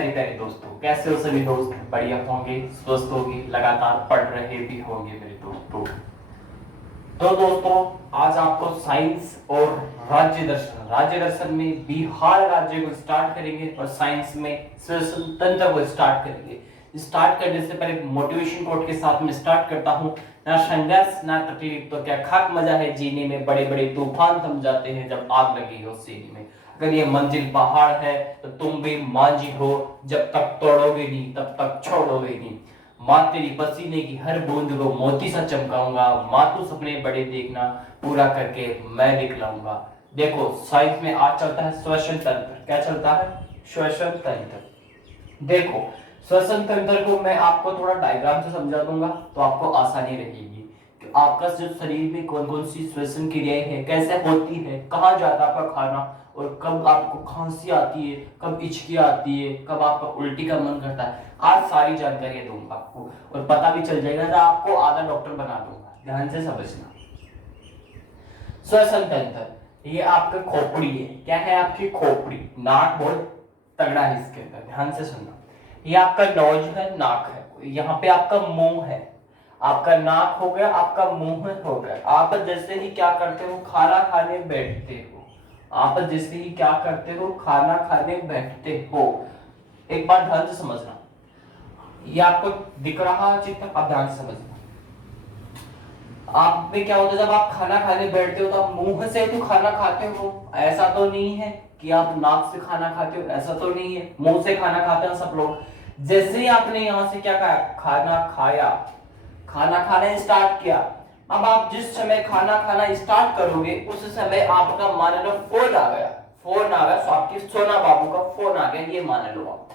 मेरे प्यारे दोस्तों, कैसे हो सभी दोस्त? बढ़िया होंगे, स्वस्थ होंगे, लगातार पढ़ रहे भी होंगे मेरे दोस्तों। तो दोस्तों, आज आपको साइंस और राज्य दर्शन में बिहार राज्य को स्टार्ट करेंगे और साइंस में शासन तंत्र को स्टार्ट करेंगे। स्टार्ट करने से पहले मोटिवेशन कोट के साथ में स्टार्ट करता हूँ। ना संघर्ष ना तकलीफ तो क्या खाक मजा है जीने में, बड़े बड़े तूफान थम जाते हैं जब आग लगी हो सीने में। अगर ये मंजिल पहाड़ है तो तुम भी मांझी हो, जब तक तोड़ोगे नहीं तब तक छोड़ोगे नहीं। माँ तेरी पसीने की हर बूंद को मोती सा चमकाऊंगा, माँ तू सपने बड़े देखना, पूरा करके मैं दिखलाऊंगा। देखो, साइंस में आज चलता है श्वसन तंत्र। क्या चलता है? श्वसन तंत्र। देखो, श्वसन तंत्र को मैं आपको थोड़ा डायग्राम से समझा दूंगा तो आपको आसानी रहेगी कि आपका जो शरीर में कौन कौन सी श्वसन क्रियाएं हैं, कैसे होती है, कहाँ जाता है आपका खाना, और कब आपको खांसी आती है, कब हिचकी आती है, कब आपका उल्टी का मन करता है। आज सारी जानकारी दूंगा आपको और पता भी चल जाएगा, तो आपको आधा डॉक्टर बना दूंगा। ध्यान से समझना। श्वसन तंत्र, ये आपका खोपड़ी है। क्या है आपकी खोपड़ी? नाक बहुत तगड़ा है इसके अंदर, ध्यान से सुनना। ये आपका नोज है, नाक है। यहाँ पे आपका मुंह है। आपका नाक हो गया, आपका मुंह हो गया। आप जैसे ही क्या करते हो, खाना खाने बैठते हो। आप जैसे ही क्या करते हो, खाना खाने बैठते हो। एक बात ध्यान से समझना, ये आपको दिख रहा चित्र, आप ध्यान से समझना। आप में क्या होता है, जब आप खाना खाने बैठते हो तो आप मुंह से तो खाना खाते हो, ऐसा तो नहीं है कि आप नाक से खाना खाते हो, ऐसा तो नहीं है। मुंह से खाना खाते हैं सब लोग। जैसे ही आपने यहां से क्या खाया, खाना खाया, खाना खाना स्टार्ट किया, अब आप जिस समय खाना खाना स्टार्ट करोगे उस समय आपका मान लो फोन आ गया। फोन आ गया तो आपकी सोना बाबू का फोन आ गया, ये मान लो आप।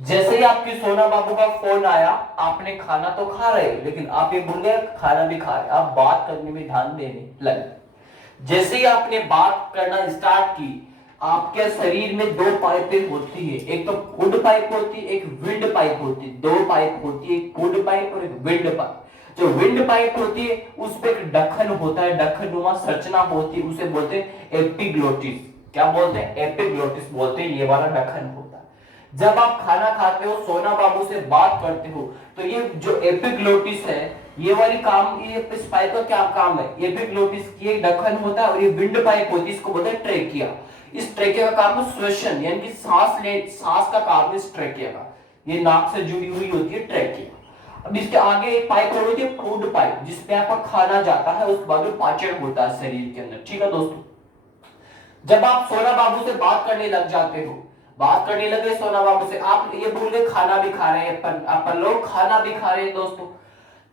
जैसे ही आपकी सोना बाबू का फोन आया, आपने खाना तो खा रहे लेकिन आप ये भूल गए खाना भी खा रहे, आप बात करने में ध्यान देने लगे। जैसे ही आपने बात करना स्टार्ट की, आपके शरीर में दो पाइपें होती है, एक तो फूड पाइप होती है, एक विंड पाइप होती है। दो पाइप होती है, एक फूड पाइप और एक विंड पाइप। जो विंड पाइप होती है उस पे एक ढक्कन होता है, ढक्कन नुमा संरचना होती है, उसे बोलते हैं एपिग्लोटिस। क्या बोलते हैं? एपिग्लोटिस बोलते हैं, ये वाला ढक्कन होता है। जब आप खाना खाते हो, सोना बाबू से बात करते हो, तो ये जो एपिग्लोटिस है, ये वाली काम, ये इस पाइप का क्या काम है? एपिग्लोटिस की ढक्कन होता है और ये विंड पाइप होती है, इसको बोलते हैं ट्रेकिया। इस ट्रेकिया का काम है श्वसन, यानी कि सांस का काम है इस ट्रेकिया का। ये नाक से जुड़ी हुई होती है ट्रेकिया। अब इसके आगे एक पाइप और होती है फूड पाइप, जिसपे आपका खाना जाता है, उस बाद में पाचन होता है शरीर के अंदर। ठीक है दोस्तों, जब आप सोना बाबू से बात करने लग जाते हो, बात करने लगे सोना बाबू से, आप ये भूल गए खाना भी खा रहे हैं, अपन लोग खाना भी खा रहे हैं दोस्तों।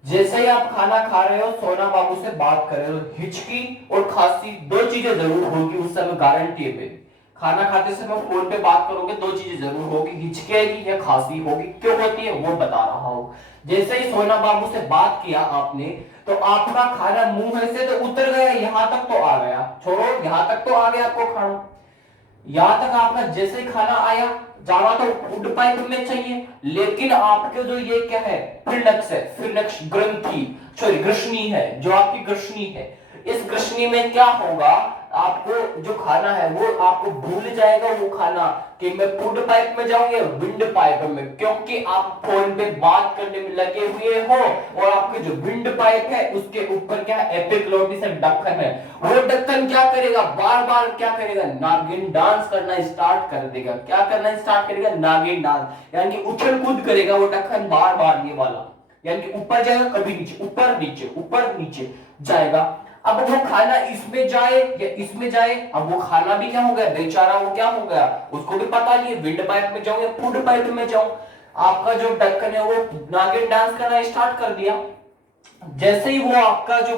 जैसे ही आप खाना खा रहे हो, सोना बाबू से बात कर रहे हो, हिचकी और खांसी दो चीजें जरूर होगी उस समय, गारंटी है मेरी। खाना खाते समय फोन पे बात करोगे, दो चीजें जरूर होगी, हिचकी आएगी या खांसी होगी। क्यों होती है वो बता रहा हूं। जैसे ही सोना बाबू से बात किया आपने, तो आपका खाना मुंह से तो उतर गया, यहां तक तो आ गया, छोड़ो यहां तक तो आ गया आपको खाना। यहां तक आपका जैसे खाना आया, जाना तो फूड पाइप में चाहिए, लेकिन आपके जो ये क्या है, फिलक्स है, फिलक्स ग्रंथि, सॉरी ग्रसनी है, जो आपकी ग्रसनी है, इस ग्रसनी में क्या होगा, आपको जो खाना है वो आपको भूल जाएगा वो खाना कि मैं फूड पाइप में जाऊं या विंड पाइप में, क्योंकि आप फोन पे बात करने में लगे हुए हो और आपके जो विंड पाइप है उसके ऊपर क्या है, एपिग्लोटिस ढक्कन है। वो ढक्कन क्या करेगा, बार बार क्या करेगा, नागिन डांस करना स्टार्ट कर देगा। क्या करना स्टार्ट करेगा? नागिन डांस, यानी कि उछल कूद करेगा वो ढक्कन बार बार, ये वाला, यानी कि ऊपर जाएगा कभी नीचे, ऊपर नीचे जाएगा। अब वो खाना इसमें जाए या इसमें जाए, अब वो खाना भी क्या हो गया, बेचारा वो क्या हो गया, उसको भी पता नहीं है विंड पाइप में जाऊं या फूड पाइप में जाऊं। आपका जो ढक्कन है वो नागिन डांस करना स्टार्ट कर दिया। जैसे ही वो आपका जो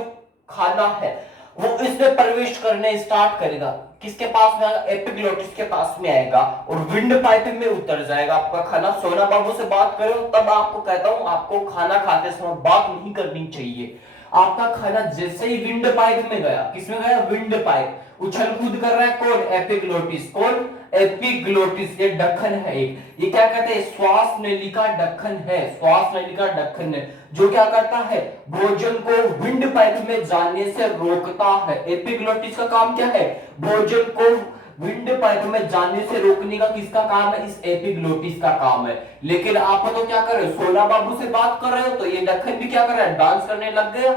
खाना है वो इसमें प्रवेश करने स्टार्ट करेगा, किसके पास में आएगा, एपिग्लोटिस के पास में आएगा और विंड पाइप में उतर जाएगा आपका खाना। सोना बाबू से बात करो, तब आपको कहता हूं आपको खाना खाते समय बात नहीं करनी चाहिए। आपका खाना जैसे ही विंड पाइप में गया, किसमें गया, विंड पाइप, उछल कूद कर रहा है कौन, एपिग्लोटिस। कौन? एपिग्लोटिस, ये ढक्कन है एक, ये क्या कहते हैं, श्वास नलिका ढक्कन है, श्वास नलिका ढक्कन है, जो क्या करता है, भोजन को विंड पाइप में जाने से रोकता है। एपिग्लोटिस का काम क्या है, भोजन को विंड पाइप में जाने से रोकने का किसका काम है? इस एपिग्लोटिस का काम है। लेकिन आप तो क्या कर रहे हो, सोना बाबू से बात कर रहे हो, तो ये दखन भी क्या कर रहा है? डांस करने लग गया,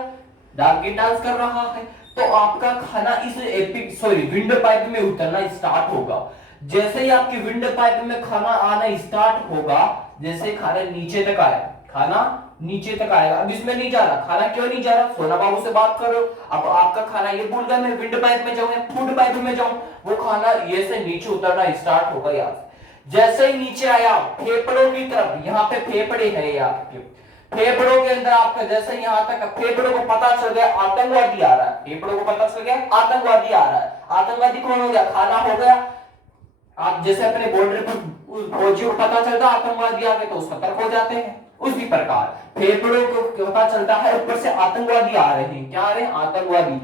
डार्की डांस कर रहा है। तो आपका खाना इस विंड पाइप में उतरना स्टार्ट होगा। जैसे ही आपकी विंड पाइप में खाना आना स्टार्ट होगा, जैसे खाना नीचे तक आया, खाना नीचे तक आएगा। अब इसमें नहीं जा रहा, खाना क्यों नहीं जा रहा? सोना बाबू से बात कर रहे हो, अब आपका खाना ये भूल गया मैं विंड पाइप में जाऊं या फूड पाइप में जाऊं, वो खाना ये से नीचे उतरना स्टार्ट होगा। यार जैसे ही नीचे आया फेफड़ों की तरफ, यहाँ पे फेफड़े है आपके, फेफड़ों के अंदर आपका जैसे यहां तक फेफड़ों को पता चल गया आतंकवादी आ रहा है, फेफड़ों को पता चल गया आतंकवादी आ रहा है। आतंकवादी कौन हो गया? खाना हो गया। आप जैसे अपने बॉर्डर पर फौजियों को पता चलता आतंकवादी आ गए तो सतर्क हो जाते हैं, उसी प्रकार फेफड़ों को पता चलता है ऊपर से आतंकवादी आ रहे हैं। क्या आ रहे हैं? आतंकवादी,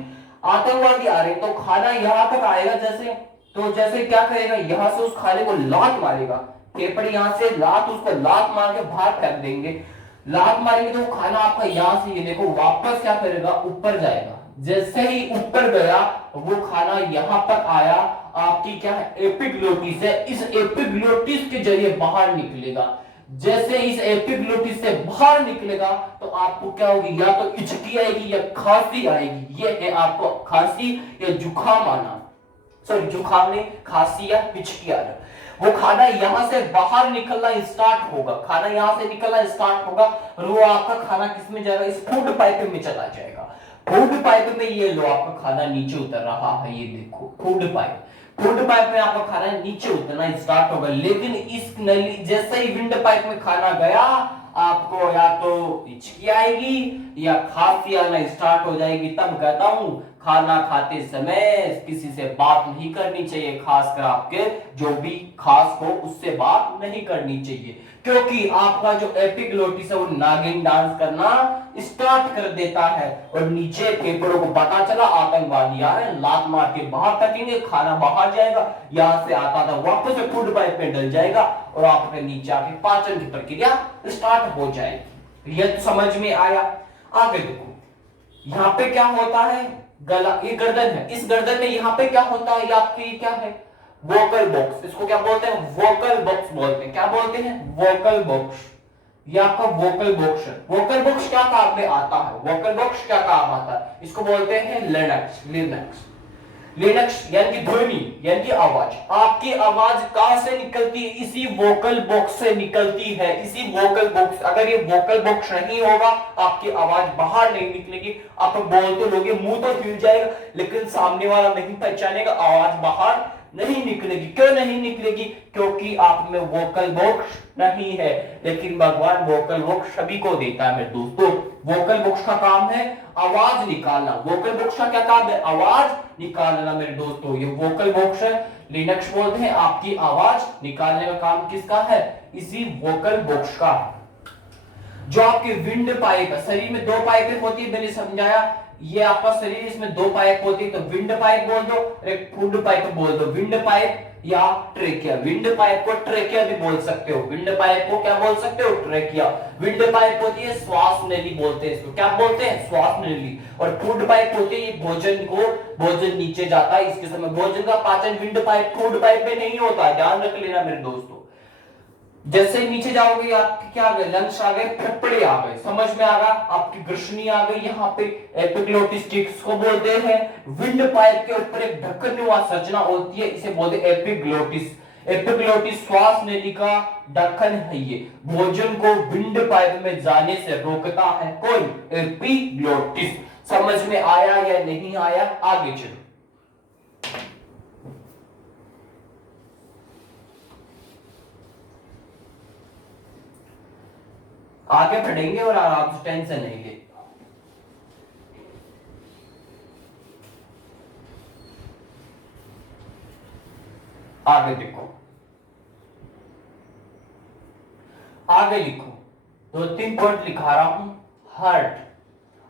आतंकवादी आ रहे हैं। तो खाना यहां तक आएगा, जैसे तो जैसे क्या करेगा, यहां से उस खाने को लात मारेगा, फेफड़े यहां से लात, उसको लात मार के बाहर फेंक देंगे। लात मारेंगे तो खाना आपका यहां से ये देखो वापस क्या करेगा? ऊपर जाएगा। जैसे ही ऊपर गया वो खाना यहां पर आया, आपकी क्या है? एपिग्लोटिस है। इस एपिग्लोटिस के जरिए बाहर निकलेगा। जैसे इस एपिग्लोटिस से बाहर निकलेगा तो आपको क्या होगी? या तो इचकी आएगी या खांसी आएगी। ये है आपको खांसी या जुकाम आना, सॉरी जुकाम नहीं, खांसी या हिचकी आना। वो खाना यहां से बाहर निकलना स्टार्ट होगा, खाना यहां से निकलना स्टार्ट होगा और वो आपका खाना किसमें जाएगा? इस फूड पाइप में चला जाएगा। फूड पाइप में ये लो आपका खाना नीचे उतर रहा है, ये देखो फूड पाइप, फूड पाइप में आपका खाना नीचे उतरना स्टार्ट होगा। लेकिन इस नली जैसे ही विंड पाइप में खाना गया, आपको या तो हिचकी आएगी या खांसी आना स्टार्ट हो जाएगी। तब कहता हूं खाना खाते समय किसी से बात नहीं करनी चाहिए, खासकर आपके जो भी खास हो उससे बात नहीं करनी चाहिए, क्योंकि आपका जो एपिग्लोटिस है वो नागिन डांस करना स्टार्ट कर देता है। और नीचे फेफड़ों को पता चला आतंकवादी आ रहे हैं, लात मार के बाहर फेंकेंगे, खाना बाहर जाएगा, यहां से आता था वापस से फूड पाइप में डल जाएगा और आपके नीचे आके पाचन की प्रक्रिया स्टार्ट हो जाएगी। यह समझ में आया? आगे देखो यहाँ पे क्या होता है, गला, ये गर्दन है, इस गर्दन में यहाँ पे क्या होता है? ये आपकी क्या है? Vocal box. इसको क्या बोलते हैं? वोकल बॉक्स बोलते हैं। क्या बोलते हैं? Vocal box. ये आपका वोकल बॉक्स है। वोकल बॉक्स क्या काम में आता है? वोकल बॉक्स क्या काम आता है? इसको बोलते हैं लिनक्स। लिनक्स, लिनक्स यानी कि ध्वनि, यानी कि आवाज। आपकी आवाज कहां से निकलती है? इसी वोकल बॉक्स से निकलती है। इसी वोकल बॉक्स, अगर ये वोकल बॉक्स नहीं होगा आपकी आवाज बाहर नहीं निकलेगी। आप बोलते लोगे, मुंह तो हिल जाएगा लेकिन सामने वाला नहीं पहचानेगा, आवाज बाहर नहीं निकलेगी। क्यों नहीं निकलेगी? क्योंकि आप में वोकल बॉक्स नहीं है। लेकिन भगवान वोकल बॉक्स सभी को देता है मेरे दोस्तों। वोकल बॉक्स का काम है आवाज निकालना। वोकल बॉक्स का क्या काम है? आवाज निकालना मेरे दोस्तों। ये वोकल बॉक्स है, लिनक्स बोलते हैं। आपकी आवाज निकालने का काम किसका है? इसी वोकल बॉक्स का। जो आपकी विंड पाइप है, शरीर में दो पाइपें होती है, मैंने समझाया। ये आपका शरीर, इसमें दो पाइप होती है, तो विंड पाइप बोल दो, एक फूड पाइप बोल दो। विंड पाइप या ट्रेकिया। विंड पाइप को ट्रेकिया भी बोल सकते हो। विंड पाइप को क्या बोल सकते हो? ट्रेकिया। विंड पाइप होती है श्वास नली बोलते हैं इसको। क्या बोलते हैं? श्वास नली। और फूड पाइप होती है, ये भोजन नीचे जाता है इसके समय। भोजन का पाचन विंड पाइप, फूड पाइप में नहीं होता, ध्यान रख लेना मेरे दोस्तों। जैसे नीचे जाओगे आपके क्या आ गए? लंग्स आ गए, फेफड़े आ गए, समझ में आ गया? आपकी ग्रसनी आ गई, यहाँ पे एपिग्लोटिस को बोलते हैं। विंड पाइप के ऊपर एक ढक्कन संरचना होती है, इसे बोलते हैं एपिग्लोटिस। एपिग्लोटिस श्वास नली का ढक्कन है। ये भोजन को विंड पाइप में जाने से रोकता है। कौन? एपिग्लोटिस। समझ में आया या नहीं आया? आगे चलो, आगे बढ़ेंगे और आराम से, टेंशन नहीं ले। आगे देखो, आगे लिखो, दो तीन पॉइंट लिखा रहा हूं। हार्ट,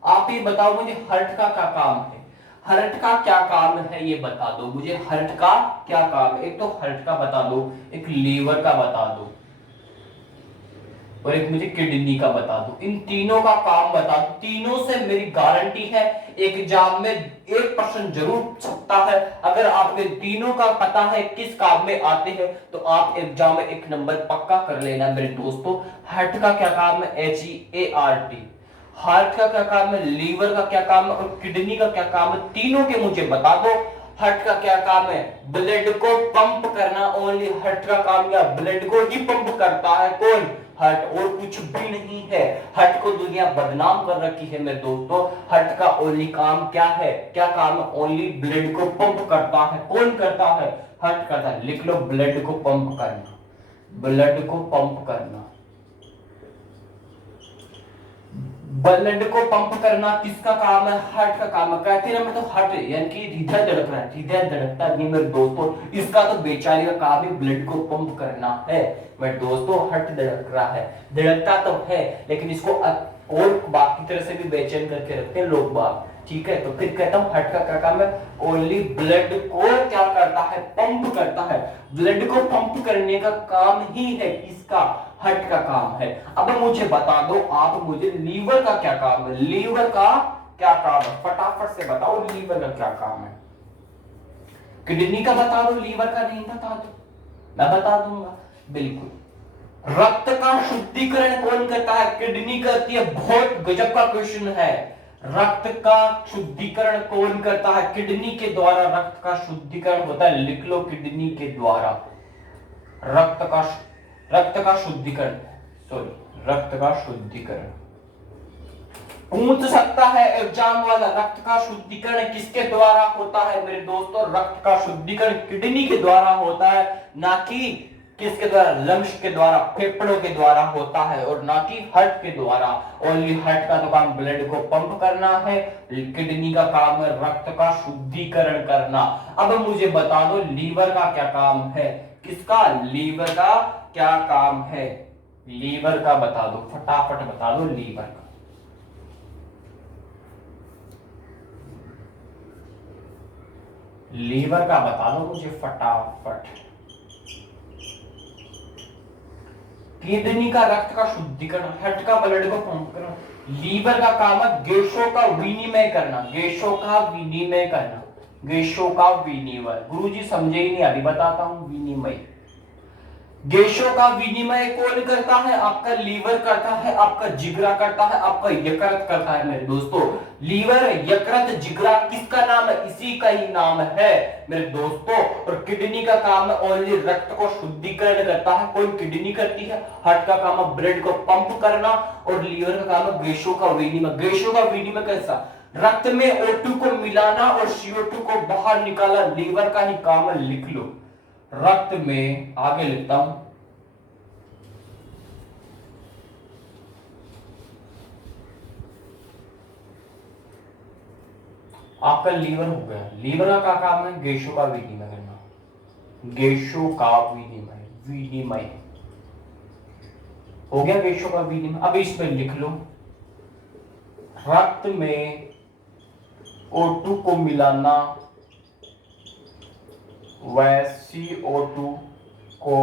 आप ये बताओ मुझे हार्ट का क्या काम है? हार्ट का क्या काम है ये बता दो मुझे। हार्ट का क्या काम है? एक तो हार्ट का बता दो, एक लीवर का बता दो, और एक मुझे किडनी का बता दो। इन तीनों का काम बता दो, तीनों से मेरी गारंटी है एग्जाम में 1% जरूर सकता है। अगर आपके तीनों का पता है किस काम में आते हैं तो आप एग्जाम में 1 नंबर पक्का कर लेना मेरे दोस्तों। हार्ट का क्या काम है, HEART। हार्ट का क्या काम है, लीवर का क्या काम है और किडनी का क्या काम है, तीनों के मुझे बता दो। हार्ट का क्या काम है, ब्लड को पंप करना, ओनली हार्ट का काम या ब्लड को ही पंप करता है कौन, हार्ट, और कुछ भी नहीं है। हार्ट को दुनिया बदनाम कर रखी है मेरे दोस्तों। हार्ट का ओनली काम क्या है, क्या काम है, ओनली ब्लड को पंप करता है। कौन करता है, हार्ट करता है। लिख लो, ब्लड को पंप करना, ब्लड को पंप करना। ब्लड को पंप करना किसका काम है, हार्ट का काम है। कहते हैं मतलब हार्ट यानी कि हृदय धड़क रहा है, हृदय धड़कता नहीं मेरे दोस्तों, इसका तो बेचारी का काम ही ब्लड को पंप करना है मेरे दोस्तों। हार्ट धड़क रहा है, धड़कता तो है लेकिन इसको और बाकी तरह से भी बेचैन करके रखते हैं लोग बात, ठीक है। तो फिर कहता हूं हार्ट का क्या काम है, ओनली ब्लड को क्या करता है, पंप करता है। ब्लड को पंप करने का काम ही है किसका, हार्ट का काम है। अब मुझे बता दो आप मुझे लीवर का क्या काम है, लीवर का क्या काम है, फटाफट से बताओ लीवर का क्या काम है। किडनी का बता दो, लीवर का नहीं बता दो, मैं बता दूंगा बिल्कुल। रक्त का शुद्धिकरण कौन करता है, किडनी करती है। बहुत गजब का क्वेश्चन है, रक्त का शुद्धिकरण कौन करता है, किडनी के द्वारा रक्त का शुद्धिकरण होता है। लिख लो, किडनी के द्वारा रक्त का शुद्धिकरण, सॉरी रक्त का शुद्धिकरण। पूछ सकता है एग्जाम वाला, रक्त का शुद्धिकरण किसके द्वारा होता है मेरे दोस्तों, रक्त का शुद्धिकरण किडनी के द्वारा होता है, ना कि किसके द्वारा, लंग्स के द्वारा, फेफड़ों के द्वारा होता है और ना कि हार्ट के द्वारा। ओनली हार्ट का तो काम ब्लड को पंप करना है, किडनी का काम है रक्त का शुद्धिकरण करना। अब मुझे बता दो लीवर का क्या काम है, किसका, लीवर का क्या काम है, लीवर का बता दो, फटाफट बता दो लीवर का। लीवर का बता दो मुझे फटाफट। किडनी का रक्त का शुद्धिकरण, हार्ट का ब्लड को पंप करना, लीवर का काम है गैसों का विनिमय करना, गैसों का विनिमय करना, गैसों का विनिमय। गुरुजी समझे ही नहीं, अभी बताता हूं, विनिमय। गैसों का विनिमय कौन करता है, आपका लीवर करता है, आपका जिगरा करता है, आपका यकृत करता है मेरे दोस्तों। लीवर, यकृत, जिगरा किसका नाम है, इसी का ही नाम है मेरे दोस्तों। और किडनी का काम है ओनली रक्त को शुद्धिकरण करता है, कौन, किडनी करती है। हार्ट का काम है ब्लड को पंप करना और लीवर का काम है गैसों का विनिमय। गैसों का विनिमय कैसा, रक्त में O2 को मिलाना और CO2 को बाहर निकाला, लीवर का ही काम है। लिख लो, रक्त में, आगे लिखता हूं, आपका लीवर हो गया, लीवर का क्या काम है, गैसों का विनिमय करना, गैसों का विनिमय, विनिमय हो गया, गैसों का विनिमय। अब इसमें लिख लो, रक्त में O2 को मिलाना व CO2 को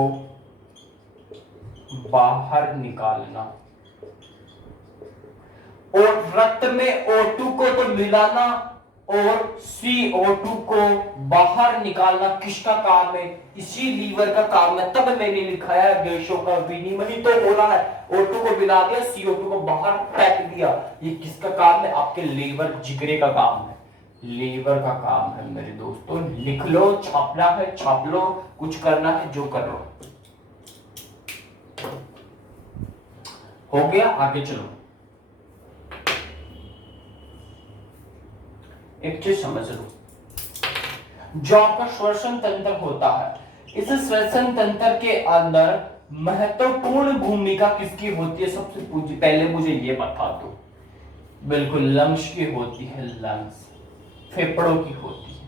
बाहर निकालना। और रक्त में O2 को तो मिलाना और CO2 को बाहर निकालना किसका काम है, इसी लीवर का काम है। तब मैंने लिखा है गैसों का विनिमय तो हो रहा है, O2 को मिला दिया, CO2 को बाहर फेंक दिया, ये किसका काम है, आपके लीवर, जिगरे का काम है, लीवर का काम है मेरे दोस्तों। लिख लो, छापना है छाप लो, कुछ करना है जो कर लो। हो गया, आगे चलो। एक चीज समझ लो, जो आपका श्वसन तंत्र होता है, इस श्वसन तंत्र के अंदर महत्वपूर्ण भूमिका किसकी होती है, सबसे पहले मुझे ये बता दो। बिल्कुल, लंग्स की होती है, लंग्स, फेफड़ों की होती है,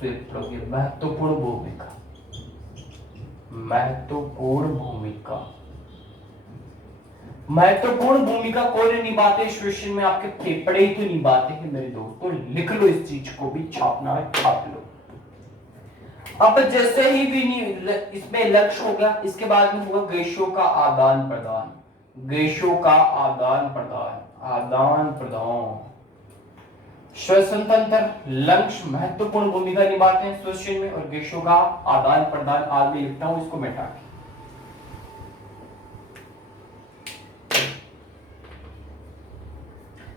फेफड़ों की महत्वपूर्ण भूमिका, महत्वपूर्ण भूमिका, महत्वपूर्ण भूमिका कौन निभाते हैं श्वसन में, आपके फेफड़े ही तो निभाते हैं मेरे दोस्तों। लिख लो, इस चीज को भी छापना है, छाप लो। अब जैसे ही भी इसमें लक्ष्य हो गया, इसके बाद में होगा गैसों का आदान प्रदान, गैसों का आदान प्रदान, आदान प्रदान। श्वसन तंत्र, लंग्स महत्वपूर्ण भूमिका निभाते हैं श्वसन में, और गैसों का आदान प्रदान आगे लिखता हूं इसको मिटा के।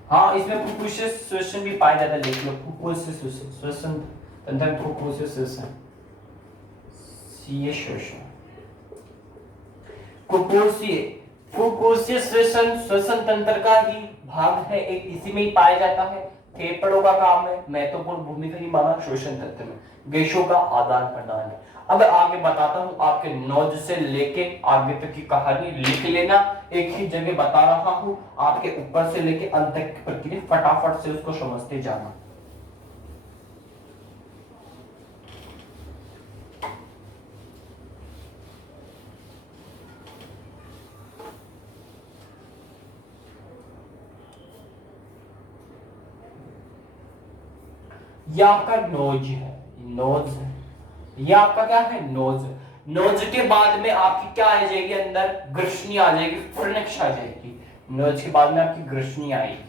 हाँ, इसमें फुफ्फुस श्वसन भी पाया जाता है, लिख लो फुफ्फुस श्वसन, श्वसन तंत्र फुफ्फुस श्वसन, ये श्वसन कुपोषीय, फुफ्फुसीय श्वसन श्वसन तंत्र का ही भाग है, एक इसी में ही पाया जाता है। फेफड़ों का काम है महत्वपूर्ण भूमिका निभाना श्वसन तंत्र में, गैसों का आदान प्रदान है। अब आगे बताता हूं, आपके नोज से लेके आगे तक की कहानी लिख लेना, एक ही जगह बता रहा हूं, आपके ऊपर से लेके अंत तक की प्रक्रिया फटाफट से उसको समझते जाना। ये आपका नोज है, नोज है, ये आपका क्या है नोज। नोज के बाद में आपकी क्या आ जाएगी, अंदर ग्रसनी आ जाएगी, फ्रिनेक्स आ जाएगी। नोज के बाद में आपकी ग्रसनी आएगी,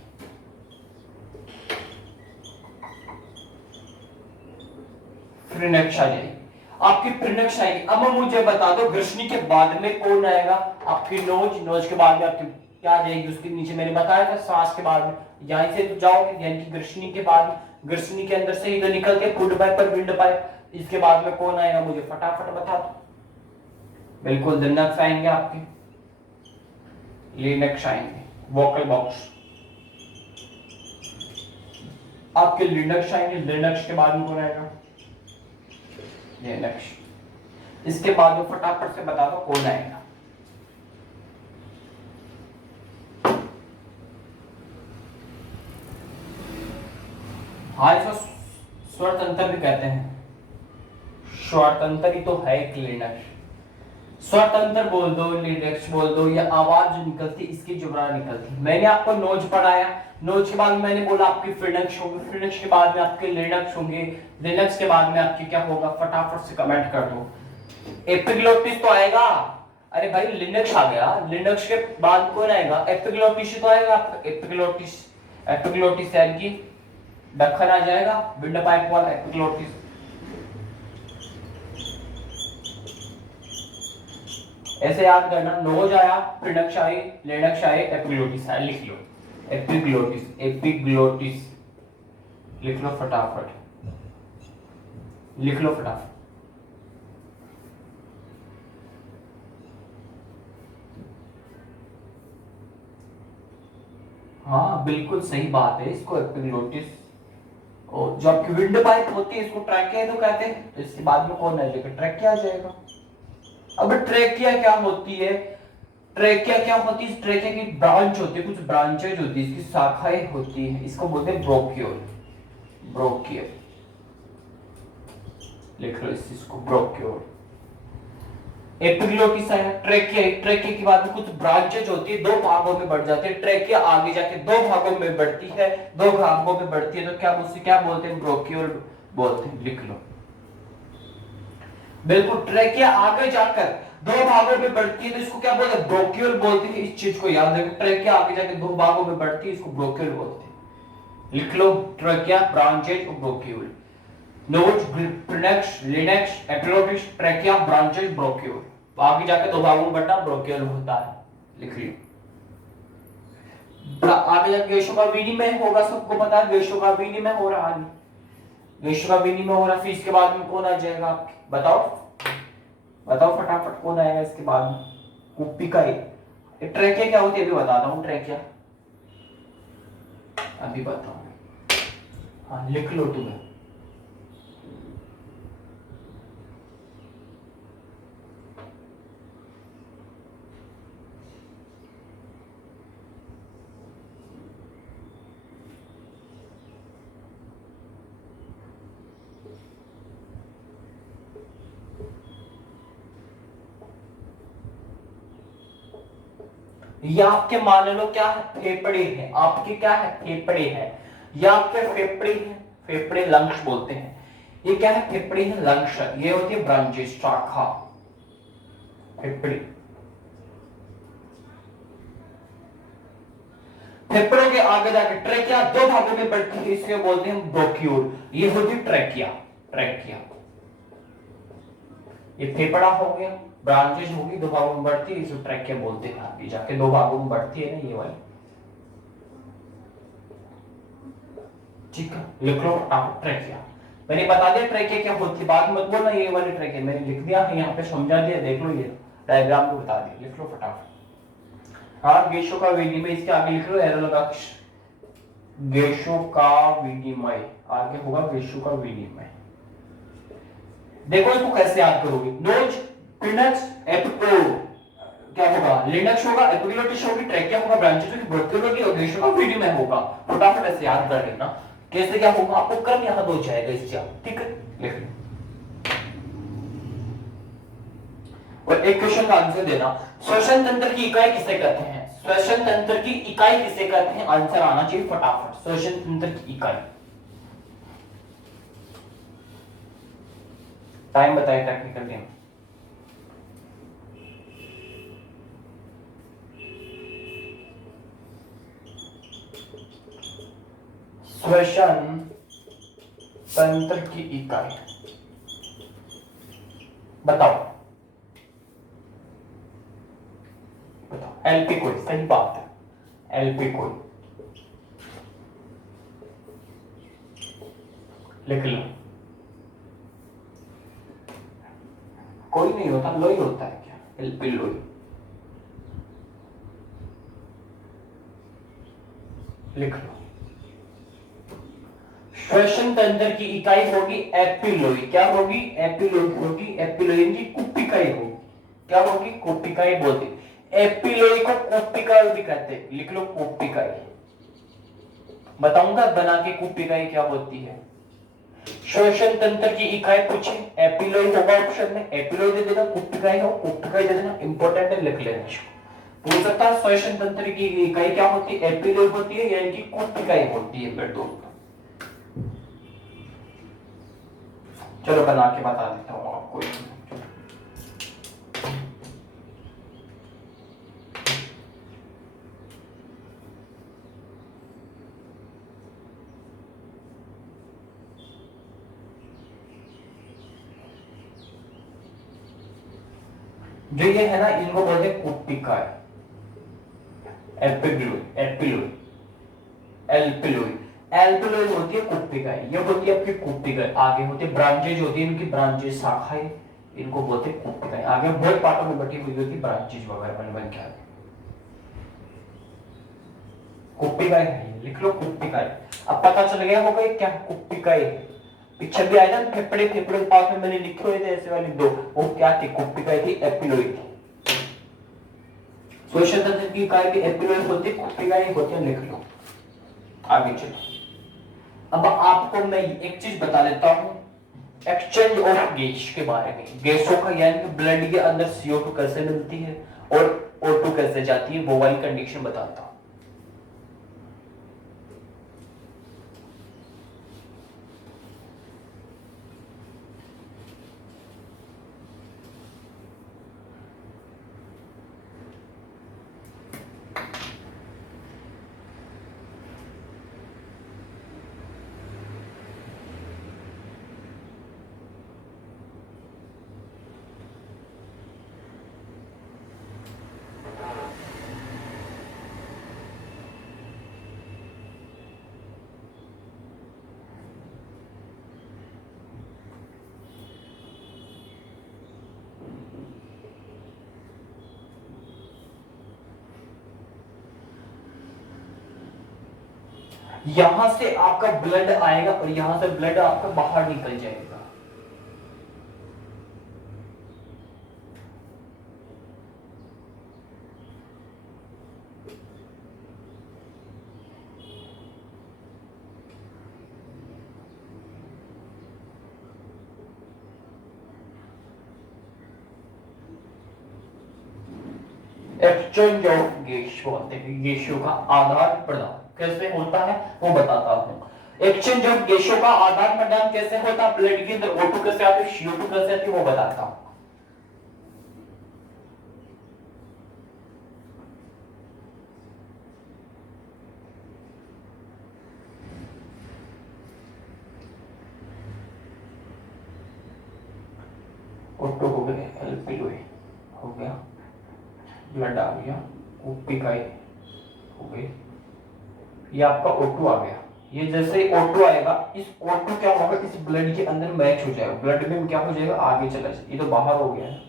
फ्रिनेक्स आ जाएगी, आपकी फ्रिनेक्स आएगी। अब मुझे बता दो ग्रसनी के बाद में कौन आएगा, आपकी नोज। नोज के बाद में आपकी क्या आ जाएगी, उसके नीचे मैंने बताया था सांस के बाद में, यहां से तो जाओगे यानी कि ग्रसनी के बाद, ग्रसनी के अंदर से इधर निकल के फूड पाइप पर विंड पाइप, इसके बाद में कौन आएगा मुझे फटाफट बता दो। बिल्कुल लिनक्स आएंगे आपके, लिनक्स आएंगे, वोकल बॉक्स आपके लिनक्स आएंगे। लिनक्स के बाद में कौन आएगा, लिनक्स। इसके बाद में फटाफट से बता दो कौन आएगा। हाँ, इसको स्वर तंत्र भी कहते हैं, स्वर तंत्र ही तो है क्लिनक्स। स्वर तंत्र बोल दो, लिनक्स बोल दो, या आवाज जो निकलती इसकी जुबरा निकलती। मैंने आपको नोज पढ़ाया, नोज के बाद मैंने बोला आपकी फ्रिनेक्स होगी, फ्रिनेक्स के बाद में आपके लिनक्स होंगे, लिनक्स के बाद में आपके क्या होगा फटाफट से कमेंट कर दो। एपिग्लोटिस तो आएगा, अरे भाई लिनक्स आ गया, लिनक्स के बाद कौन आएगा, एपिग्लोटिस तो आएगा आपका, एपिग्लोटिस। एपिग्लोटिस यानी कि ढक्कन आ जाएगा, विंड पाइप वाला एपिग्लोटिस। ऐसे याद करना, नोज आया, फ्रिनेक्स आई, लिनक्स आए, एपिग्लोटिस आया, लिख लो एपिग्लोटिस, एपिग्लोटिस लिख लो फटाफट, लिख लो फटाफट। हाँ बिल्कुल सही बात है, इसको एपिग्लोटिस, और जो आपकी विंड पाइप होती है इसको ट्रैकिया तो कहते हैं। तो इसके बाद में कौन आ जाएगा, ट्रैकिया आ जाएगा। अब ट्रैकिया क्या होती है, ट्रैकिया क्या होती है, ट्रैकिया की ब्रांच होती है, कुछ ब्रांचेज होती है, इसकी शाखाएं होती है, इसको बोलते हैं ब्रोक्यूल, ब्रोक्यूल लिख लो इसको ब्रोक्यूल। एपिग्लोटिस है, ट्रैकिया, ट्रैकिया के बाद में कुछ ब्रांचेज होती है, दो भागों में बढ़ जाती है, ट्रैकिया आगे जाके दो भागों में बढ़ती है, दो भागों में बढ़ती है तो क्या उसे क्या बोलते हैं, ब्रोक्यूल बोलते हैं, लिख लो। बिल्कुल, ट्रैकिया आगे जाकर दो भागों में बढ़ती है तो इसको क्या बोलते हैं, ब्रोक्यूल बोलते हैं। इस चीज को याद रखें, ट्रैकिया आगे जाके दो भागों में बढ़ती है, इसको ब्रोक्यूल बोलते हैं, लिख लो। ट्रैकिया, ब्रांचेज और bronchiole. Nose, pharynx, larynx, epiglottis, trachea, branches, bronchiole. आगे जाके दो भागों में बढ़ना ब्रोक्यूल होता है, लिख लियो। आगे जाके गैसों का विनिमय होगा, सबको पता है गैसों का विनिमय हो रहा है, गैसों का विनिमय हो रहा है। फिर इसके बाद में कौन आ जाएगा आपके, बताओ बताओ फटाफट कौन आएगा इसके बाद में, कुप्पी का ही। ट्रैकिया क्या होती है अभी बताता हूँ, ट्रैकिया अभी बताऊं। हाँ लिख लो तुम्हें, ये आपके मान लो क्या है, फेफड़े हैं आपके, क्या है फेफड़े हैं, ये आपके फेफड़े हैं, फेफड़े लंग्स बोलते हैं। ये क्या है, फेफड़े हैं, लंग्स, ये होती है ब्रांचेस, शाखा, फेफड़े। फेफड़ों के आगे जाके ट्रेकिया 2 भागों में बढ़ती है, इसके बोलते हैं ब्रोक्यूल। ये होती ट्रेकिया। ट्रेकिया ये फेफड़ा हो गया, ब्रांचेज होगी 2 भागों में बढ़ती है, इसे ट्रेकिया बोलते हैं। आगे जाके 2 भागों में बढ़ती है ना ये वाली, ठीक है। लिख लो फटाफट ट्रेकिया। मैंने बता दिया ट्रेकिया क्या होती है, बाद मत बोलना ये वाली ट्रेकिया, मैंने लिख दिया है यहाँ पे, समझा दिया, देख लो ये डायग्राम को बता दिया, लिख लो फटाफट। हाँ गेशों का विनिमय, इसके आगे लिख लो एरो लगा, गेशों का विनिमय, आगे होगा गेशों का विनिमय। देखो इसको कैसे याद करोगे, नोज, पिनक्स, एपिको क्या होगा, लिनक्स होगा, एपिग्लोटिस होगी, ट्रेकिया होगा, ब्रांचेस होगी, ब्रोक्यूल होगी और गेशों का विनिमय होगा। फटाफट ऐसे याद कर लेना कैसे क्या होगा, आपको क्रम याद हो जाएगा इससे, ठीक है। लिख लो और एक क्वेश्चन का आंसर देना, श्वसन तंत्र की इकाई किसे कहते हैं, श्वसन तंत्र की इकाई किसे कहते हैं, आंसर आना चाहिए फटाफट। श्वसन तंत्र की इकाई, टाइम बताइए टेक्निकल नेम। श्वसन तंत्र की इकाई बताओ, बताओ। एल्पिकोई, सही बात है, एल्पिकोई लिख लो। कोई नहीं होता, लोई होता है क्या, एल्पी लोई लिख लो। श्वसन तंत्र की इकाई होगी एपिलोई, क्या होगी, एपिलोई होगी, एपिलोई की कुप्पिकाई होगी, क्या होगी, कुप्पिकाई बोलते, एपिलोई को कुप्पिकाई भी कहते हैं, लिख लो कुप्पिकाई। बताऊंगा बना के कुप्पिकाई क्या होती है। श्वसन तंत्र की इकाई पूछे, एपिलोई होगा ऑप्शन में, एपिलोई दे देना, कुप्पिकाई हो, कुप्पिकाई दे देना, इंपॉर्टेंट है, लिख लेना इसको। पूछ सकता है श्वसन तंत्र की इकाई क्या होती है, एपिलोई होती है यानी कि कुप्पिकाई होती है मेरे दोस्तों। चलो बना के बता देता हूं आपको। जो ये है ना, इनको बोलते हैं कुप्पिकाई, एपिग्लोई, एपिलोई, एल्पिलोई। एल्पिलोई होती है कुप्पिकाई, ये होती है आपकी कुप्पिकाई। आगे होती है ब्रांचेज, होती है इनकी ब्रांचेज, शाखाएं, इनको बोलते हैं कुप्पिकाई। आगे बहुत पार्टों में बटी हुई होती है ब्रांचेज वगैरह बन बन के आगे कुप्पिकाई है, लिख लो कुप्पिकाई। अब पता चल गया होगा क्या कुप्पिकाई है। पीछे भी आया ना फेफड़े, फेफड़े के पास में मैंने लिखे हुए थे ऐसे वाली 2, वो क्या थी, कुप्पिकाई थी, एपिलोई थी। श्वसन तंत्र की इकाई भी एपिलोई होती है, कुप्पिकाई होती है, लिख लो। आगे चलो, अब आपको मैं एक चीज बता देता हूं, एक्सचेंज ऑफ गैस के बारे में। गैसों का यानी कि ब्लड के अंदर CO2 कैसे मिलती है और O2 कैसे जाती है, वो वाली कंडीशन बताता हूं। यहां से आपका ब्लड आएगा और यहां से ब्लड आपका बाहर निकल जाएगा। एक्सचेंज ऑफ गैस बोलते हैं, गैसों का आदान प्रदान कैसे होता है वो बताता हूं। एक्सचेंज ऑफ गैसों का आदान प्रदान कैसे होता है, ब्लड के अंदर O2 कैसे आती है, CO2 कैसे आती है, वो बताता हूं। O2 हो गया, LPOA हो गया, ब्लड आ गया, OP हो गई, ये आपका O2 आ गया। ये जैसे O2 आएगा, इस O2 क्या होगा, इस ब्लड के अंदर मैच हो जाएगा, ब्लड में क्या हो जाएगा, आगे चला जाएगा। ये तो बाहर हो गया है,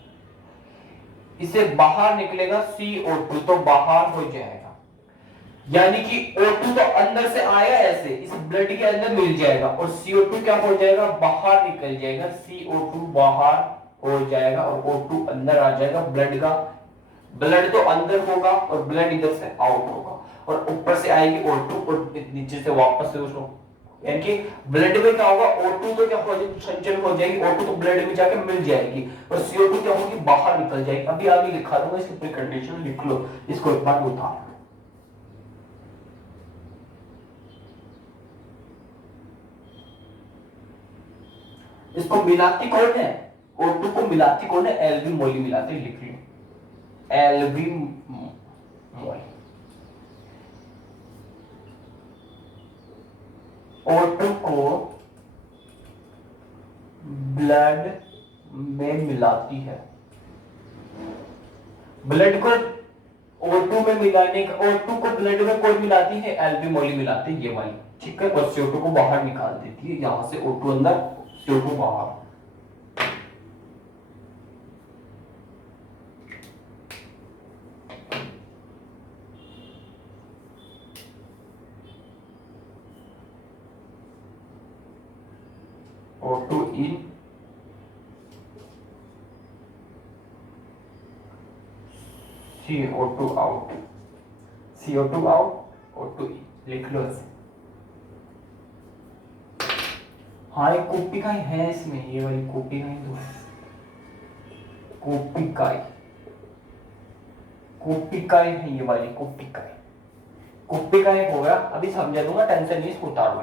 इसे बाहर निकलेगा CO2, तो बाहर हो जाएगा, यानी कि O2 तो अंदर से आया ऐसे इस ब्लड के अंदर मिल जाएगा, और CO2 क्या हो जाएगा, बाहर निकल जाएगा, CO2 बाहर हो जाएगा और O2 अंदर आ जाएगा। ब्लड तो अंदर होगा और ब्लड इधर से आउट होगा, और ऊपर से आएगी O2 और नीचे से वापस से उसको, यानी कि ब्लड में क्या होगा, O2 तो क्या हो जाएगी, संचय हो जाएगी, O2 तो ब्लड में जाकर मिल जाएगी, और CO2 क्या होगी, बाहर निकल जाएगी। अभी आगे लिखा दूंगा, इसकी प्रीकंडीशन लिख लो, इसको एक बार उतार। इसको मिलाती कौन है, O2 को मिलाती कौन है, एल्बी मोली मिलाती, लिख लो एल्बी मोल। O2 को ब्लड में मिलाती है, ब्लड को O2 में मिलाने का, O2 को ब्लड में कौन मिलाती है, एल्बी मोली मिलाती है, ये वाली, ठीक है, और CO2 को बाहर निकाल देती है, यहां से O2 अंदर, CO2 बाहर। O2 in, CO2 out, CO2 out, O2 in, लिख लो ऐसे। हाँ एक कोपिकाई है इसमें, ये वाली कोपिकाई, दो कोपिकाई है, ये वाली कोपिकाई हो गया। अभी समझा दूंगा, टेंशन नहीं, इसको उतार दो।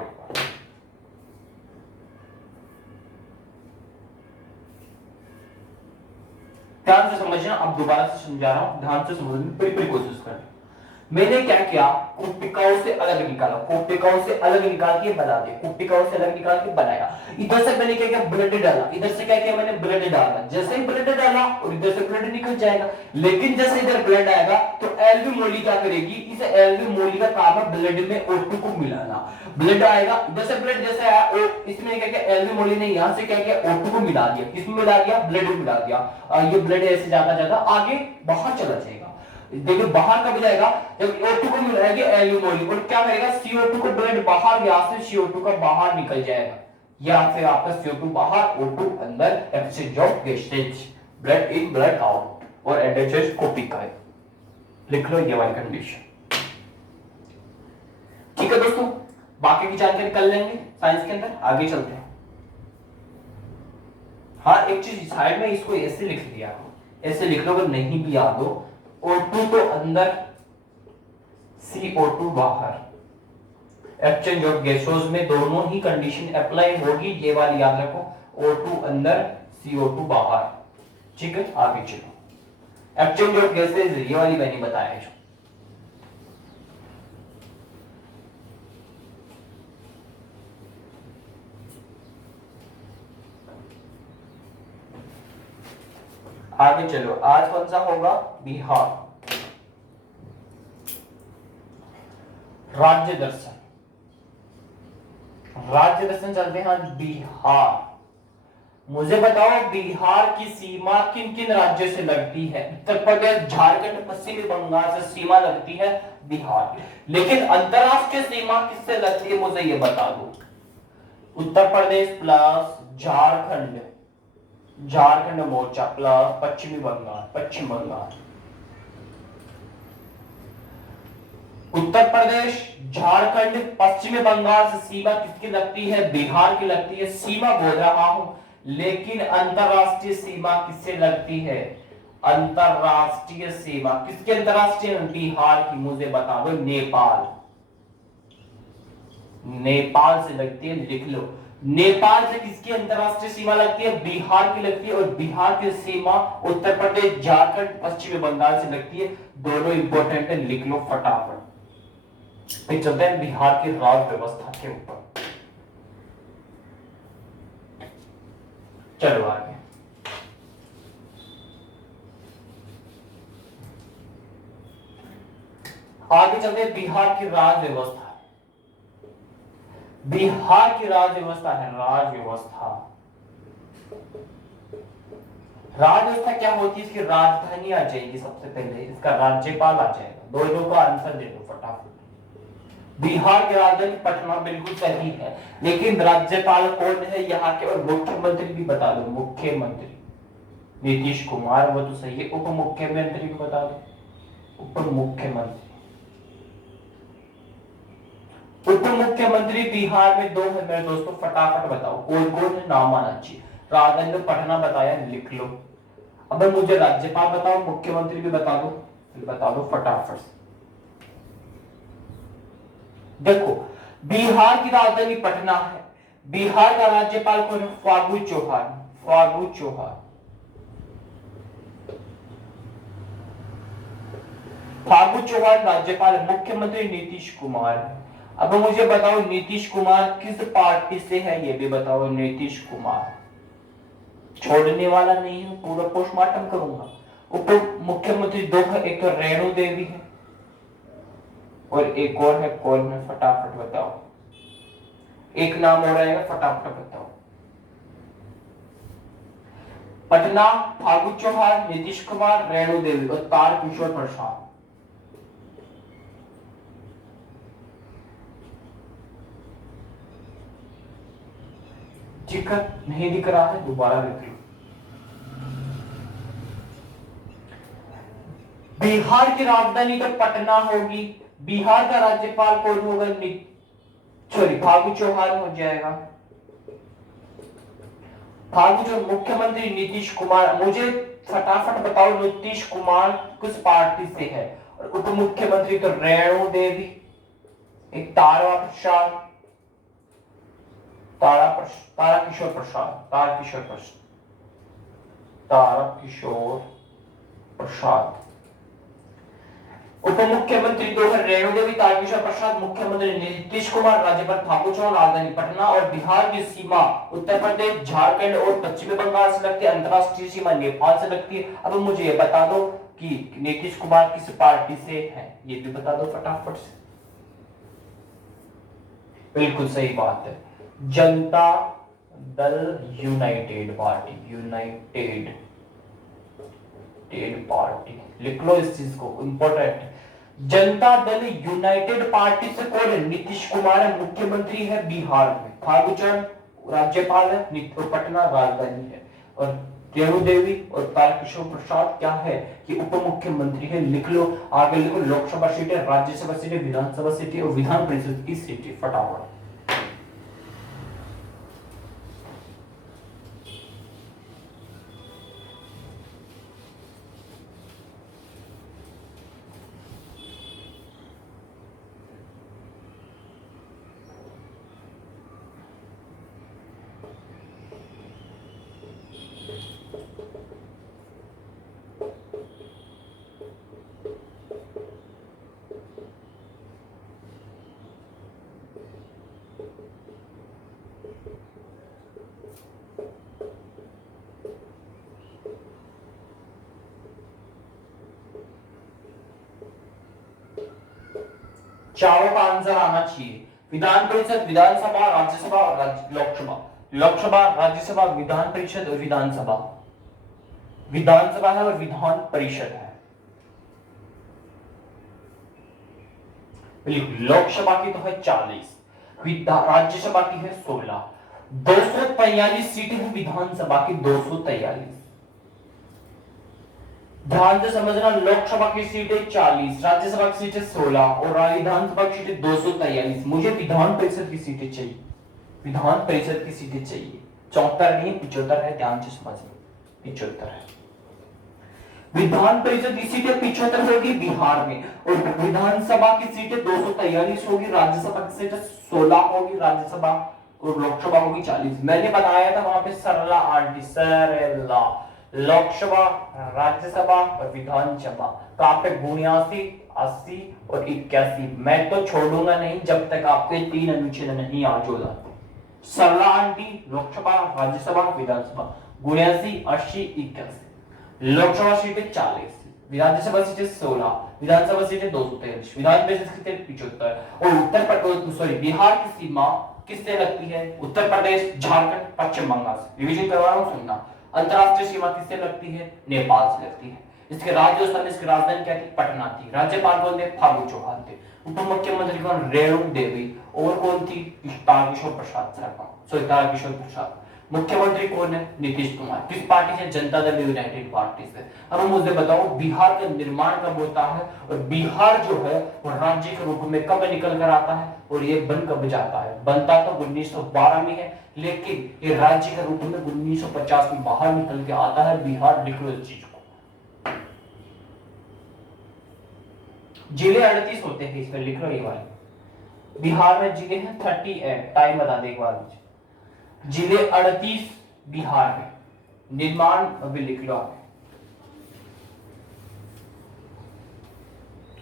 ध्यान से समझना, अब दोबारा से समझा रहा हूं, ध्यान से समझने की पूरी कोशिश करना। मैंने क्या किया, कोशिकाओं से अलग निकाला, कोशिकाओं से अलग निकाल के बना दिया, कोशिकाओं से अलग निकाल के बनाया। इधर से मैंने क्या किया, ब्लड डाला, इधर से क्या किया मैंने, ब्लड डाला, जैसे ही ब्लड डाला और इधर से ब्लड निकल जाएगा। लेकिन जैसे इधर ब्लड आएगा तो एल्बी मोली क्या करेगी, इस एल्बी मोली का काम है ब्लड में O2 को मिलाना। ब्लड आएगा, इधर से ब्लड जैसे आया, इसमें क्या किया, एल्बी मोली ने यहां से क्या किया, O2 को मिला दिया, किसमें मिला दिया, ब्लड में मिला दिया। ये ब्लड ऐसे जाता जाता आगे बाहर चला जाएगा। देखिए बाहर कब जाएगा, जब O2 को मिलाएगी एल्बी मोली, और क्या करेगा, CO2 को ब्लड बाहर, यहां से CO2 का बाहर निकल जाएगा, या फिर आपका CO2 बाहर, O2 अंदर, exchange of gases, blood in blood out, और एडहेरेंस कोपिकाई, लिख लो ये वाली कंडीशन। ठीक है दोस्तों, बाकी की जानकारी कर लेंगे साइंस के अंदर, आगे चलते हैं। हाँ एक चीज साइड में इसको ऐसे लिख दिया, ऐसे लिख लो, अगर नहीं भी याद हो, O2 तो अंदर, CO2 बाहर, एक्सचेंज ऑफ गैसेस में दोनों ही कंडीशन अप्लाई होगी, ये वाली याद रखो, O2 अंदर, CO2 बाहर। ठीक है, आगे चलो, एक्सचेंज ऑफ गैसेस ये वाली मैंने बताया है। आगे चलो, आज कौन सा होगा, बिहार राज्य दर्शन, राज्य दर्शन चलते हैं आज बिहार। मुझे बताओ बिहार की सीमा किन किन राज्यों से लगती है, उत्तर प्रदेश, झारखंड, पश्चिमी बंगाल से सीमा लगती है बिहार, लेकिन अंतरराष्ट्रीय सीमा किससे लगती है, मुझे ये बता दो। उत्तर प्रदेश प्लस झारखंड, झारखंड मोर्चा प्लस पश्चिमी बंगाल, पश्चिम बंगाल, उत्तर प्रदेश, झारखंड, पश्चिमी बंगाल से सीमा किसकी लगती है, बिहार की लगती है। सीमा बोल रहा हूं, लेकिन अंतरराष्ट्रीय सीमा किससे लगती है, अंतरराष्ट्रीय सीमा किसकी, अंतरराष्ट्रीय, बिहार की, मुझे बता दो, नेपाल, नेपाल से लगती है, लिख लो। नेपाल से किसकी अंतरराष्ट्रीय सीमा लगती है, बिहार की लगती है, और बिहार की सीमा उत्तर प्रदेश, झारखंड, पश्चिमी बंगाल से लगती है। दोनों इंपॉर्टेंट है, लिख लो फटाफट। फिर चलते हैं बिहार की राज्य व्यवस्था के ऊपर। चलो आगे, आगे चलते हैं बिहार की राज व्यवस्था। बिहार की राज व्यवस्था है राज व्यवस्था। राज व्यवस्था क्या होती है? इसकी राजधानी आ जाएगी सबसे पहले, इसका राज्यपाल आ जाएगा। दोनों का आंसर दे दो फटाफट। बिहार की राजधानी पटना बिल्कुल सही है, लेकिन राज्यपाल कौन है यहाँ के? और मुख्यमंत्री भी बता दो। मुख्यमंत्री नीतीश कुमार, वो तो सही है। उप मुख्यमंत्री को बता दो। उप मुख्यमंत्री, उप मुख्यमंत्री बिहार में दो है मेरे दोस्तों, फटाफट बताओ कौन कौन है, नाम आना चाहिए। राजधानी तो पटना बताया, लिख लो। अब मुझे राज्यपाल बताओ, मुख्यमंत्री भी बता दो, बता दो फटाफट से। देखो, बिहार की राजधानी पटना है। बिहार का राज्यपाल कौन है? फागू चौहान। फागू चौहान, फागू चौहान राज्यपाल। मुख्यमंत्री नीतीश कुमार। अब मुझे बताओ नीतीश कुमार किस पार्टी से है, ये भी बताओ। नीतीश कुमार, छोड़ने वाला नहीं है, पूरा पोस्टमार्टम करूंगा। उप मुख्यमंत्री दो है, एक तो रेणु देवी है और एक और है, कौन है फटाफट बताओ। एक नाम हो रहेगा, फटाफट बताओ। पटना फागू चौहान, नीतीश कुमार, रेणु देवी और तारकिशोर प्रसाद। ठीक है, नहीं दिख रहा है, दोबारा लिख लो। बिहार की राजधानी तो पटना होगी। बिहार का राज्यपाल कौन होगा? सॉरी, फागू चौहान हो जाएगा। फागू चौहान। मुख्यमंत्री नीतीश कुमार। मुझे फटाफट बताओ नीतीश कुमार किस पार्टी से है? और उप मुख्यमंत्री तो रेणु देवी, एक तारा प्रसाद, तारा किशोर प्रसाद, तारा किशोर प्रसाद, तारा किशोर प्रसाद। उप मुख्यमंत्री दो है, रेणु देवी, तारकिशोर प्रसाद। मुख्यमंत्री नीतीश कुमार, राज्यपाल फागू चौहान। राजधानी पटना और बिहार की सीमा उत्तर प्रदेश, झारखंड और पश्चिमी बंगाल से लगती है। अंतरराष्ट्रीय सीमा नेपाल से लगती है। अब मुझे ये बता दो कि नीतीश कुमार किस पार्टी से है, ये भी बता दो फटाफट से। बिल्कुल सही बात है, Janata Dal United party. United party, लिख लो इस चीज को, important. Janata Dal United party से कौन है? नीतीश कुमार है, मुख्यमंत्री है बिहार में। फागू चौहान राज्यपाल है, पटना राजधानी है। और रेणु देवी और तारकिशोर प्रसाद क्या है कि उप मुख्यमंत्री है, लिख लो। आगे लिखो, लोकसभा सीटें, राज्यसभा सीटें, विधानसभा सीटें और विधान परिषद की सीटें, फटाफट। चारों का आंसर आना चाहिए। विधान परिषद, विधानसभा, राज्यसभा और लोकसभा। लोकसभा, राज्यसभा, विधान परिषद और विधानसभा। विधानसभा है और विधान परिषद है। लोकसभा की तो है 40, राज्यसभा की है 16। 243 सीटें हैं विधानसभा की, 243। ध्यान से समझना, लोकसभा की सीटें 40, राज्यसभा की सीटें 16 और विधानसभा की सीटें 243। मुझे विधान परिषद की सीटें चाहिए, विधान परिषद की सीटें चाहिए। 74 नहीं, 75 है, ध्यान से समझना, 75 है। विधान परिषद की सीटें 75 होगी बिहार में, और विधानसभा की सीटें 243 होगी, राज्यसभा की सीटें 16 होगी, राज्यसभा और लोकसभा होगी 40। मैंने बताया था वहां पे सरला आंटी, सरला। लोकसभा, राज्यसभा और विधानसभा कहां पे? 79, 80 और 81। मैं तो छोड़ूंगा नहीं जब तक आपके 3 अनुच्छेद नहीं आ जाते। सरला आंटी, लोकसभा, राज्यसभा, विधानसभा। 79, 80, 81। लोकसभा सीटें 40, राज्यसभा सीटें 16, विधानसभा सीटें 243, विधान परिषद की सीटें 75 और उत्तर प्रदेश सॉरी बिहार की सीमा किससे लगती है? उत्तर प्रदेश, झारखंड, पश्चिम बंगाल से। रिवीजन करवा रहा हूं, सुनना। अंतरराष्ट्रीय सीमा किससे लगती है? नेपाल से लगती है। इसके राज्य स्थान, इसकी राजधानी क्या थी? पटना थी। राज्यपाल कौन थे? फागू चौहान थे। उप मुख्यमंत्री कौन? रेणु देवी। और कौन थी? तारकिशोर प्रसाद शर्मा, सॉरी तारकिशोर प्रसाद। मुख्यमंत्री कौन है? नीतीश कुमार। किस पार्टी से? जनता दल यूनाइटेड पार्टी से। अब मुझे बताओ बिहार का निर्माण कब होता है और बिहार जो है वो राज्य के रूप में कब निकल कर आता है और ये बन कब जाता है? बनता तो 1912 में है, लेकिन ये राज्य के रूप में 1950 में बाहर निकल के आता है बिहार। लिख लो इस चीज को। जिले 38 होते हैं इसमें, लिख लो ये वाले। बिहार में जिले हैं 38। टाइम बता दे एक बार। जिले 38 बिहार में। निर्माण अभी लिख लो आप।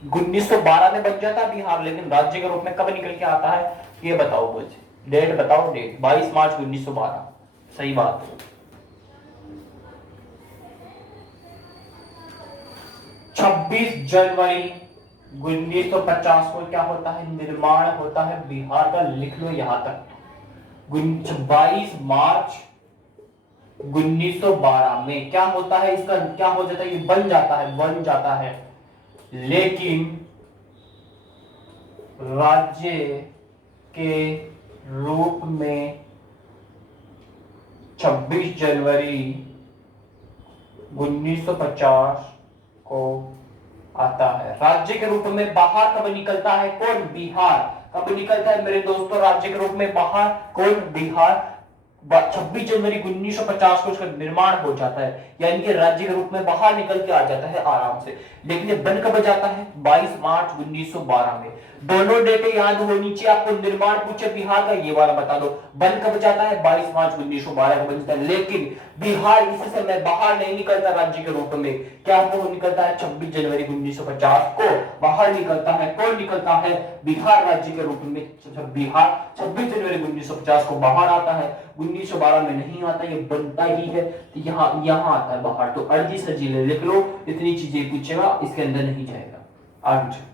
1912 में बन जाता है बिहार, लेकिन राज्य के रूप में कब निकल के आता है ये बताओ मुझे। डेट बताओ। डेट 22 मार्च 1912। सही बात। 26 जनवरी 1950 को क्या होता है? निर्माण होता है बिहार का। लिख लो यहां तक। 22 मार्च 1912 में क्या होता है? इसका क्या हो जाता है? ये बन जाता है, लेकिन राज्य के रूप में 26 जनवरी 1950 को आता है। राज्य के रूप में बाहर कब निकलता है? कौन? बिहार। कब निकलता है मेरे दोस्तों राज्य के रूप में बाहर? कौन? बिहार। 26 जनवरी 1950 को उसका निर्माण हो जाता है, यानी कि राज्य के रूप में बाहर निकल के आ जाता है आराम से। लेकिन ये बन कब जाता है? 22 मार्च 1912 में। दोनों डेटे याद होनी चाहिए आपको। निर्माण पूछे बिहार का, ये वाला बता दो। बन कब जाता है? 22 मार्च 1912 को बनता है, लेकिन बिहार इस समय बाहर नहीं निकलता राज्य के रूप में। क्या वो निकलता है? 26 जनवरी 1950 को बाहर निकलता है। कौन निकलता है? बिहार राज्य के रूप में। बिहार 26 जनवरी 1950 को बाहर आता है, 1912 में नहीं आता, ये बनता ही है। तो यहाँ आता है बाहर। तो 38 जिले लिख लो। इतनी चीजें पूछेगा, इसके अंदर नहीं जाएगा। आगे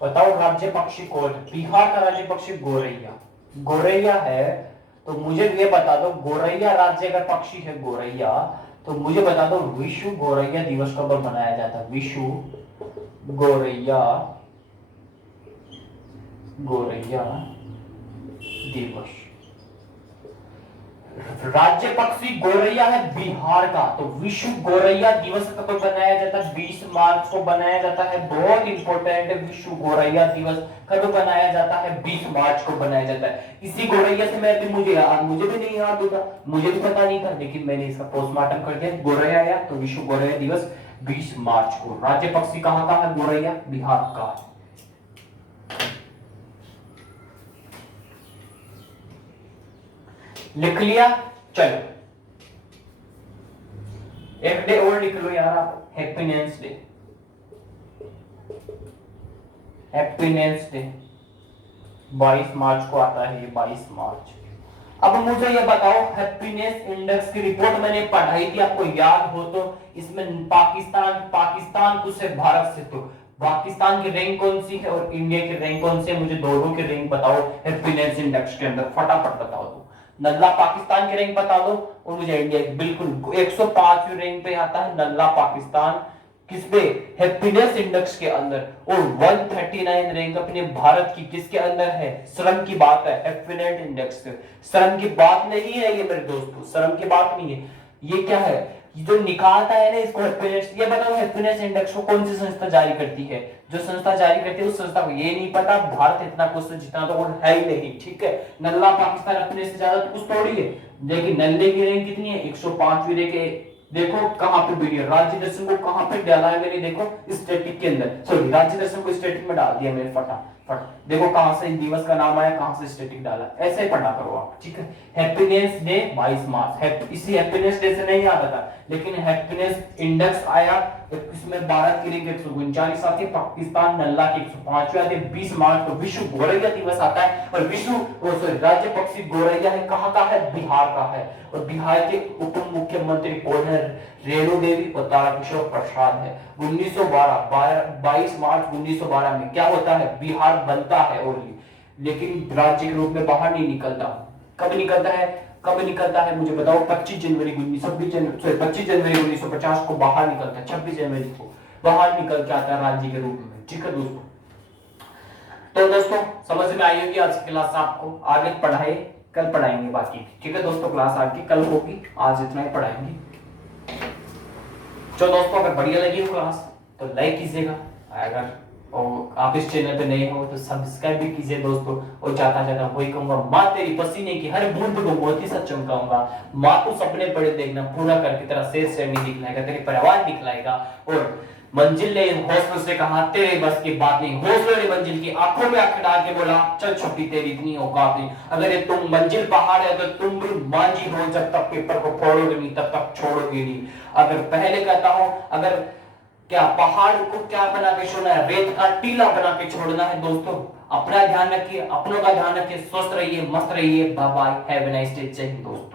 बताओ राज्य पक्षी कौन? बिहार का राज्य पक्षी गोरैया। गोरैया है, तो मुझे ये बता दो गोरैया राज्य का पक्षी है गोरैया, तो मुझे बता दो विश्व गोरैया दिवस कब मनाया जाता है? विश्व गोरैया दिवस। राज्य पक्षी गोरैया है बिहार का, तो विश्व गोरैया दिवस कब बनाया जाता है? 20 मार्च को बनाया जाता है। बहुत इंपॉर्टेंट है। विश्व गोरैया दिवस कब बनाया जाता है? 20 मार्च को बनाया जाता है। इसी गोरैया से मैं मुझे भी नहीं याद होता, मुझे भी पता नहीं था, लेकिन मैंने इसका पोस्टमार्टम कर दिया। गोरैया आया तो विश्व गोरैया दिवस 20 मार्च को। राज्य पक्षी कहाँ का है? गोरैया बिहार का। लिख लिया? चलो एक डे और लिख लो यार आप। Happiness day. हैप्पीनेस डे 22 मार्च को आता है, ये 22 मार्च। अब मुझे ये बताओ हैप्पीनेस इंडेक्स की रिपोर्ट मैंने पढ़ाई थी, आपको याद हो तो। इसमें पाकिस्तान कुछ है, भारत से। तो पाकिस्तान की रैंक कौन सी है और इंडिया की रैंक कौन सी है? मुझे दोनों की रैंक बताओ हैप्पीनेस इंडेक्स के अंदर, फटाफट बताओ। दो नल्ला पाकिस्तान की रैंक बता दो और मुझे इंडिया की। बिल्कुल 105वीं रैंक पे आता है नल्ला पाकिस्तान। किस पे? हैप्पीनेस इंडेक्स के अंदर। और 139 रैंक अपने भारत की किसके अंदर है? श्रम की बात है, हैप्पीनेस इंडेक्स। श्रम की बात नहीं है ये मेरे दोस्तों, श्रम की बात नहीं है। ये क्या है? जो निकालता है ना इसको हैप्पीनेस। ये बताओ हैप्पीनेस इंडेक्स को कौन सी संस्था जारी करती है? जो संस्था जारी करती है उस संस्था को ये नहीं पता। भारत इतना कुछ जितना तो है ही नहीं, ठीक है। नल्ला पाकिस्तान अपने से ज्यादा तो कुछ थोड़ी है, लेकिन नल्ले की रैंक कितनी है? 105वीं रैंक। देखो कहां पे वीडियो राज्य दर्शन को कहां पे डाला है मैंने, देखो स्टैटिक के अंदर। सॉरी राज्य दर्शन को स्टैटिक में डाल दिया मैंने, फटाफट देखो कहां से दिवस का नाम आया, कहां से स्टैटिक डाला। ऐसे ही पढ़ा करो आप, ठीक है। हैप्पीनेस डे 22 मार्च। इसी हैप्पीनेस डे से नहीं आता था, लेकिन हैप्पीनेस इंडेक्स आया 21 में भारत की रैंक 139 आती है, पाकिस्तान नल्ला की 105 आती है। 20 मार्च को विश्व गौरैया दिवस आता है और राज्य पक्षी गौरैया है, कहाँ का है, बिहार का है। और बिहार के उप मुख्यमंत्री कौन है, रेणु देवी और तारकिशोर प्रसाद है। 22 मार्च 1912 में क्या होता है, बिहार बनता है ओनली, लेकिन राज्य के रूप में बाहर नहीं निकलता। कब निकलता है मुझे बताओ, 25 जनवरी 1950 को बाहर निकलता है, 26 जनवरी को बाहर निकल के आता है राज्य के रूप में। ठीक है दोस्तों, तो दोस्तों समझ में आई होगी आज की क्लास आपको। आगे पढ़ाई कल पढ़ाएंगे बाकी। ठीक है दोस्तों, क्लास आपकी कल होगी, आज इतना ही पढ़ाएंगे। जो दोस्तों अगर बढ़िया लगी हो क्लास तो लाइक कीजिएगा, अगर और आप इस चैनल पे नए हो तो सब्सक्राइब भी कीजिए दोस्तों। और ज्यादा वही कहूंगा, माँ तेरी पसीने की हर बूंद को मोती सा चमकाऊंगा। माँ तू सपने बड़े देखना, पूरा करके तेरा शेर नहीं दिखलाएगा, तेरे परिवार दिखलाएगा। और मंजिल ने हौसलों से कहा तेरे बस की बात नहीं, हौसलों ने मंजिल की आंखों में आंख डाल के बोला चल छुट्टी तेरी इतनी औकात नहीं। अगर ये तुम मंजिल पहाड़ है तो तुम भी मांझी हो, जब तक पेपर को फोड़ोगे नहीं तब तक छोड़ोगे नहीं। अगर पहले कहता हूं, अगर क्या पहाड़ को क्या बना के छोड़ना है, रेत का टीला बना के छोड़ना है दोस्तों। अपना ध्यान रखिए, अपनों का ध्यान रखिए, स्वस्थ रहिए, मस्त रहिए। Bye bye, have a nice day. जय हिंद दोस्तों।